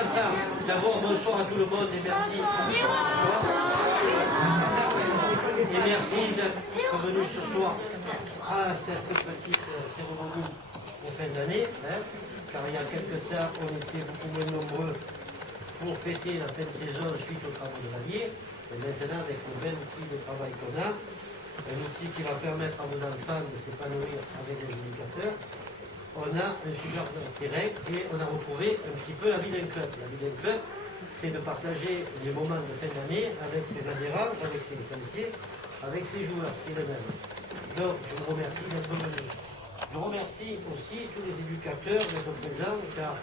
D'abord, bonsoir à tout le monde et merci. Et merci d'être venu ce soir à cette petite cérémonie de fin d'année. Car il y a quelques temps, on était beaucoup moins nombreux pour fêter la fin de saison suite aux travaux de l'Allier. Et maintenant, avec le bel outil de travail qu'on a, un outil qui va permettre à vos enfants de s'épanouir avec les éducateurs, on a un super terrain et on a retrouvé un petit peu la vie d'un club. La vie d'un club, c'est de partager les moments de fin d'année avec ses adhérents, avec ses licenciés, avec ses joueurs, qui est le même. Donc, je vous remercie d'être venus. Je remercie aussi tous les éducateurs d'être présents, car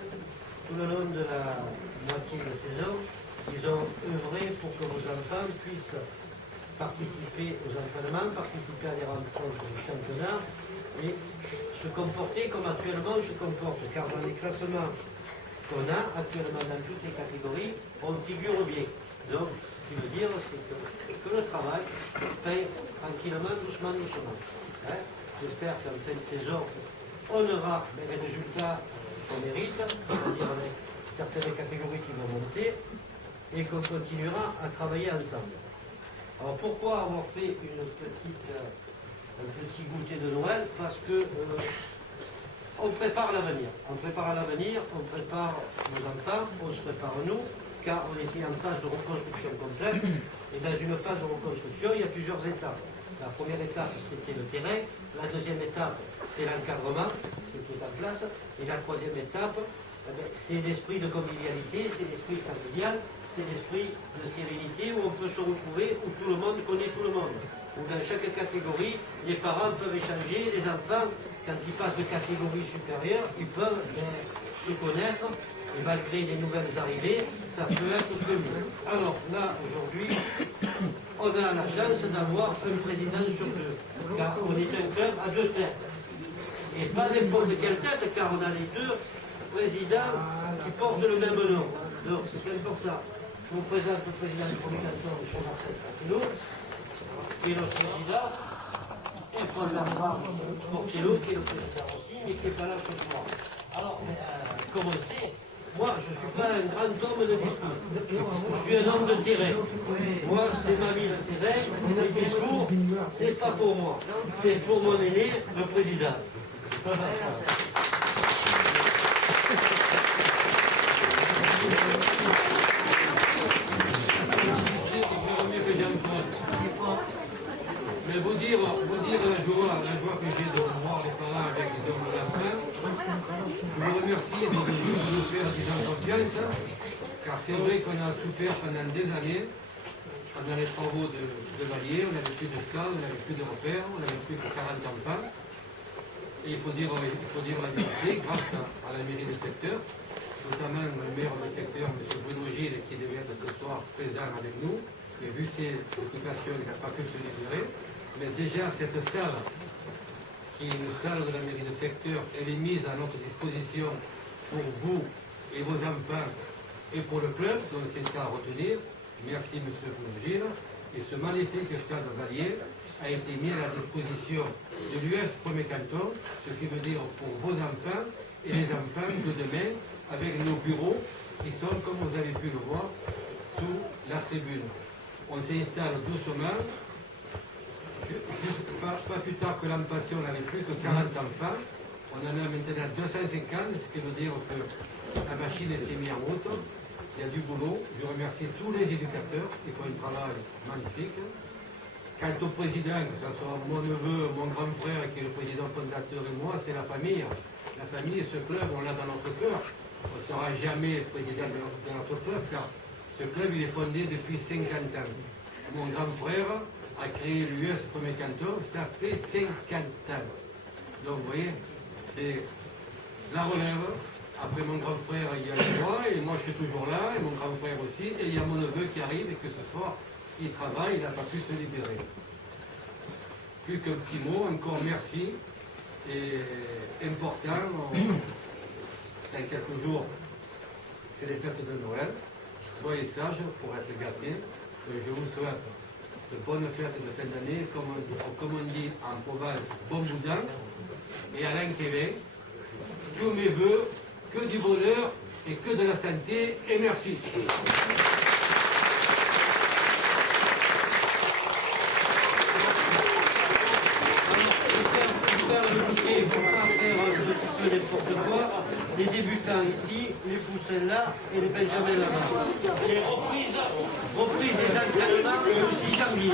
tout le long de la moitié de saison, ils ont œuvré pour que vos enfants puissent participer aux entraînements, participer à des rencontres du championnat et se comporter comme actuellement on se comporte. Car dans les classements qu'on a actuellement dans toutes les catégories, on figure bien. Donc, ce qui veut dire, c'est que le travail paye tranquillement, doucement, doucement. J'espère qu'en fin de saison, on aura les résultats qu'on mérite, c'est-à-dire avec certaines catégories qui vont monter, et qu'on continuera à travailler ensemble. Alors pourquoi avoir fait un petit goûter de Noël? Parce que on prépare l'avenir. On prépare l'avenir, on prépare nos enfants, on se prépare nous, car on était en phase de reconstruction complète. Et dans une phase de reconstruction, il y a plusieurs étapes. La première étape, c'était le terrain. La deuxième étape, c'est l'encadrement, c'est tout en place. Et la troisième étape, c'est l'esprit de convivialité, c'est l'esprit familial, c'est l'esprit de sérénité où on peut se retrouver, où tout le monde connaît tout le monde. Où dans chaque catégorie, les parents peuvent échanger, les enfants, quand ils passent de catégorie supérieure, ils peuvent se connaître. Et malgré les nouvelles arrivées, ça peut être que mieux. Alors là, aujourd'hui, on a la chance d'avoir un président sur deux. Car on est un club à deux têtes. Et pas n'importe quelle tête, car on a les deux présidents qui portent le même nom. Donc c'est important. Je vous présente le président du premier canton, M. Marcel Portello, qui est notre président, et Paul Bernard Portello, qui est le président aussi, mais qui n'est pas là ce soir. Alors, comme on le sait, moi, je ne suis pas un grand homme de discours. Je suis un homme de terrain. Moi, c'est ma vie de terrain. Le discours, c'est pas pour moi. C'est pour mon aîné, le président. Mais vous dire la joie que j'ai de voir les parents avec les hommes de la main, je vous remercie de nous faire des gens confiance, car c'est vrai qu'on a souffert pendant des années, pendant les travaux de Valier, on n'avait plus de stade, on n'avait plus de repères, on n'avait plus que 40 enfants. Et il faut dire la vérité, grâce à la mairie du secteur, notamment le maire du secteur, M. Bruno Gilles, qui devait être ce soir présent avec nous, et vu ses occupations, il n'a pas pu se libérer. Mais déjà, cette salle, qui est une salle de la mairie de secteur, elle est mise à notre disposition pour vous et vos enfants et pour le club, donc c'est à retenir. Merci M. Bruno Gilles. Et ce magnifique stade Valier a été mis à la disposition de l'US Premier Canton, ce qui veut dire pour vos enfants et les enfants de demain, avec nos bureaux qui sont, comme vous avez pu le voir, sous la tribune. On s'installe doucement. Pas plus tard que l'an passé, on n'avait plus que 40 enfants. On en a maintenant 250, ce qui veut dire que la machine s'est mise en route. Il y a du boulot. Je remercie tous les éducateurs qui font un travail magnifique. Quant au président, que ce soit mon neveu, mon grand frère qui est le président fondateur et moi, c'est la famille. La famille, ce club, on l'a dans notre cœur. On ne sera jamais président de notre club, car ce club, il est fondé depuis 50 ans. Mon grand frère a créé l'US Premier Canton, ça fait 50 ans. Donc, vous voyez, c'est la relève. Après mon grand frère, il y a moi, et moi je suis toujours là, et mon grand frère aussi, et il y a mon neveu qui arrive, et que ce soir, il travaille, il n'a pas pu se libérer. Plus qu'un petit mot, encore merci, et important, dans quelques jours, c'est les fêtes de Noël. Soyez sages pour être gâtés. Je vous souhaite de bonnes fêtes de fin d'année, comme on dit en Provence, bon boudin, et Alain Kévin, tous mes voeux, que du bonheur et que de la santé. Et merci. Il ne faut pas faire un petit peu n'importe quoi. Les débutants ici, les poussins là et les benjamins là-bas. Les reprises des entraînements le 6 janvier.